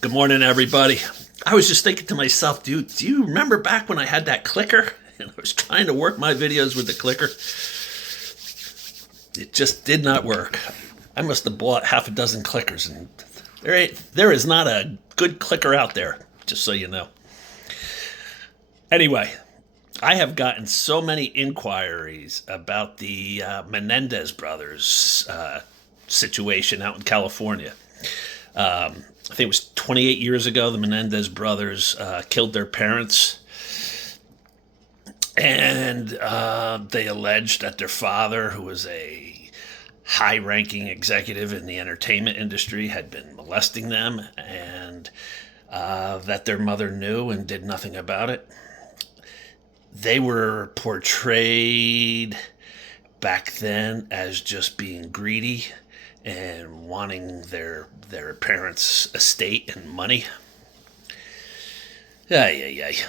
Good morning, everybody. I was just thinking to myself, dude, do you remember back when I had that clicker and I was trying to work my videos with the clicker? It just did not work. I must have bought half a dozen clickers, and there is not a good clicker out there, just so you know. Anyway, I have gotten so many inquiries about the Menendez brothers situation out in California. I think it was 28 years ago, the Menendez brothers killed their parents. And they alleged that their father, who was a high ranking executive in the entertainment industry, had been molesting them, and that their mother knew and did nothing about it. They were portrayed back then as just being greedy and wanting their parents' estate and money. I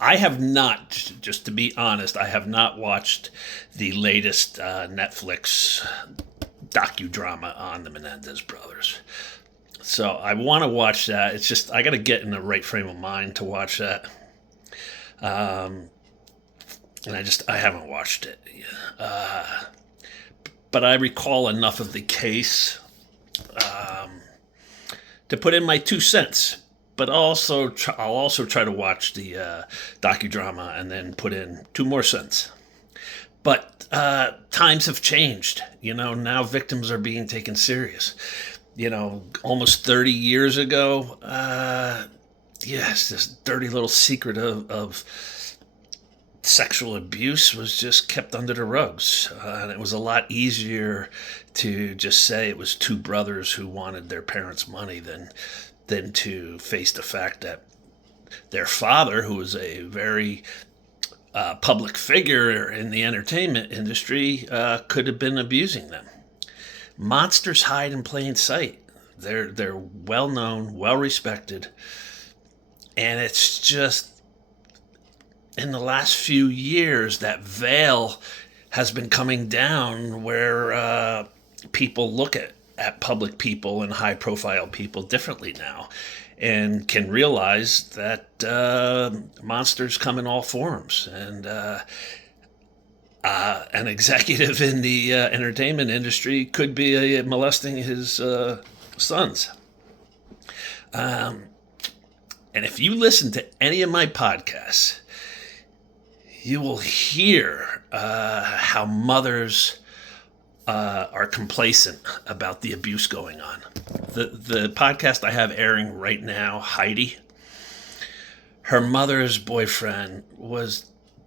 have not, just to be honest, I have not watched the latest Netflix docudrama on the Menendez brothers. So I want to watch that. It's just, I got to get in the right frame of mind to watch that. And I haven't watched it. But I recall enough of the case to put in my 2 cents. But I'll also try to watch the docudrama and then put in 2 more cents. But times have changed. Now victims are being taken serious. Almost 30 years ago, yes, this dirty little secret of sexual abuse was just kept under the rugs. And it was a lot easier to just say it was two brothers who wanted their parents' money than to face the fact that their father, who was a very public figure in the entertainment industry, could have been abusing them. Monsters hide in plain sight. They're well known, well respected, and it's just in the last few years that veil has been coming down where people look at public people and high profile people differently now and can realize that monsters come in all forms. And an executive in the entertainment industry could be molesting his sons. And if you listen to any of my podcasts, you will hear how mothers are complacent about the abuse going on. The podcast I have airing right now, Heidi, her mother's boyfriend was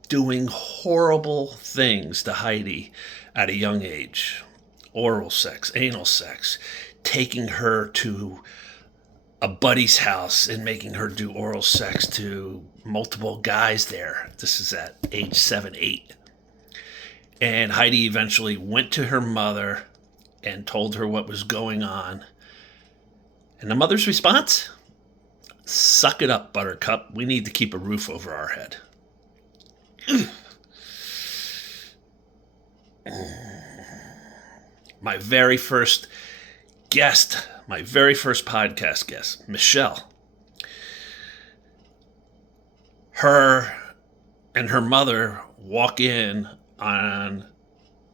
doing horrible things to Heidi at a young age. Oral sex, anal sex, taking her to a buddy's house and making her do oral sex to multiple guys there. This is at age 7, 8. And Heidi eventually went to her mother and told her what was going on. And the mother's response? Suck it up, Buttercup. We need to keep a roof over our head. My very first podcast guest, Michelle. Her and her mother walk in on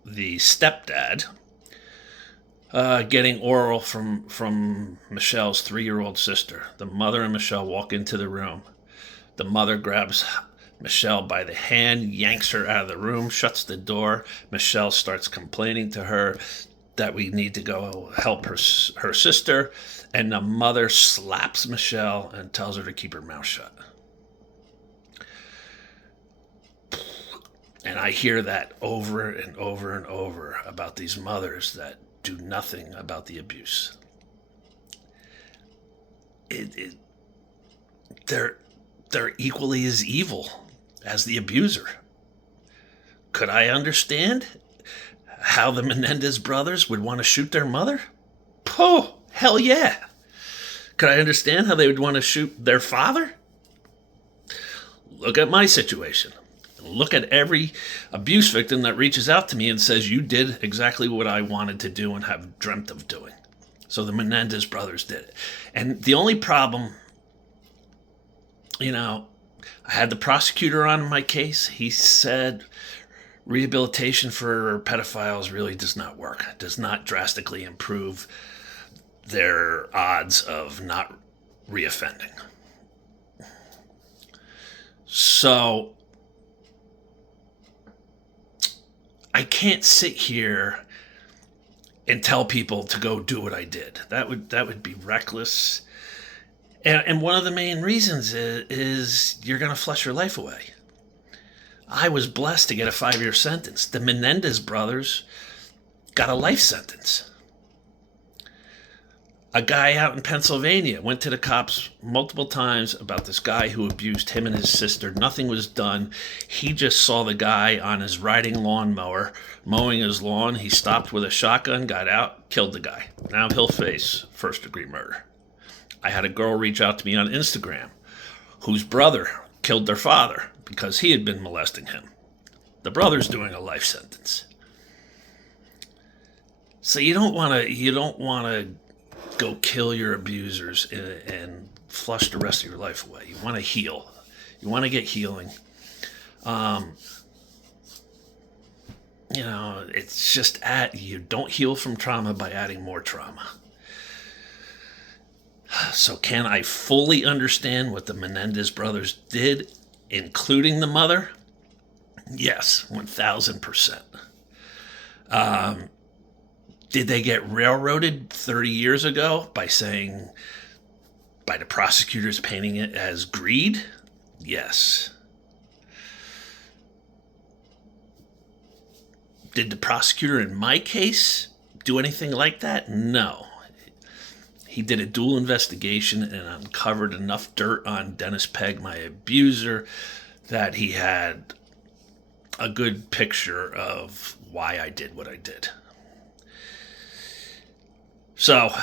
the stepdad getting oral from Michelle's 3-year-old sister. The mother and Michelle walk into the room. The mother grabs Michelle by the hand, yanks her out of the room, shuts the door. Michelle starts complaining to her that we need to go help her sister, and the mother slaps Michelle and tells her to keep her mouth shut. And I hear that over and over and over about these mothers that do nothing about the abuse. They're equally as evil as the abuser. Could I understand how the Menendez brothers would want to shoot their mother? Oh, hell yeah. Could I understand how they would want to shoot their father? Look at my situation. Look at every abuse victim that reaches out to me and says, you did exactly what I wanted to do and have dreamt of doing. So the Menendez brothers did it. And the only problem, I had the prosecutor on my case. He said rehabilitation for pedophiles really does not work. It does not drastically improve their odds of not reoffending. So I can't sit here and tell people to go do what I did. That would be reckless. And one of the main reasons is you're going to flush your life away. I was blessed to get a 5-year sentence. The Menendez brothers got a life sentence. A guy out in Pennsylvania went to the cops multiple times about this guy who abused him and his sister. Nothing was done. He just saw the guy on his riding lawnmower mowing his lawn. He stopped with a shotgun, got out, killed the guy. Now he'll face first-degree murder. I had a girl reach out to me on Instagram whose brother killed their father because he had been molesting him. The brother's doing a life sentence. So you don't want to go kill your abusers and flush the rest of your life away. You want to heal. You want to get healing. It's just you don't heal from trauma by adding more trauma. So can I fully understand what the Menendez brothers did, including the mother? Yes, 1,000%. Did they get railroaded 30 years ago by the prosecutors painting it as greed? Yes. Did the prosecutor in my case do anything like that? No. He did a dual investigation and uncovered enough dirt on Dennis Pegg, my abuser, that he had a good picture of why I did what I did. So,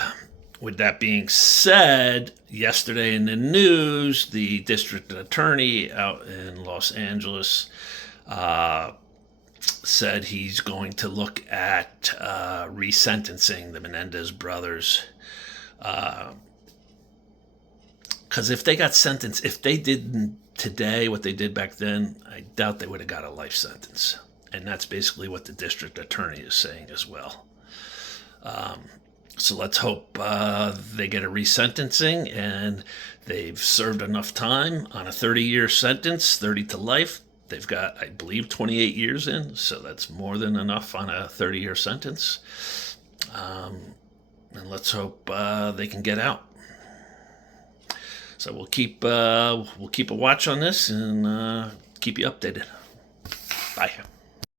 with that being said, yesterday in the news, the district attorney out in Los Angeles said he's going to look at resentencing the Menendez brothers. Because if they got sentenced, if they did today what they did back then, I doubt they would have got a life sentence. And that's basically what the district attorney is saying as well. So let's hope they get a resentencing and they've served enough time on a 30-year sentence, 30 to life. They've got, I believe, 28 years in, so that's more than enough on a 30-year sentence. And let's hope they can get out. So we'll keep a watch on this and keep you updated. Bye.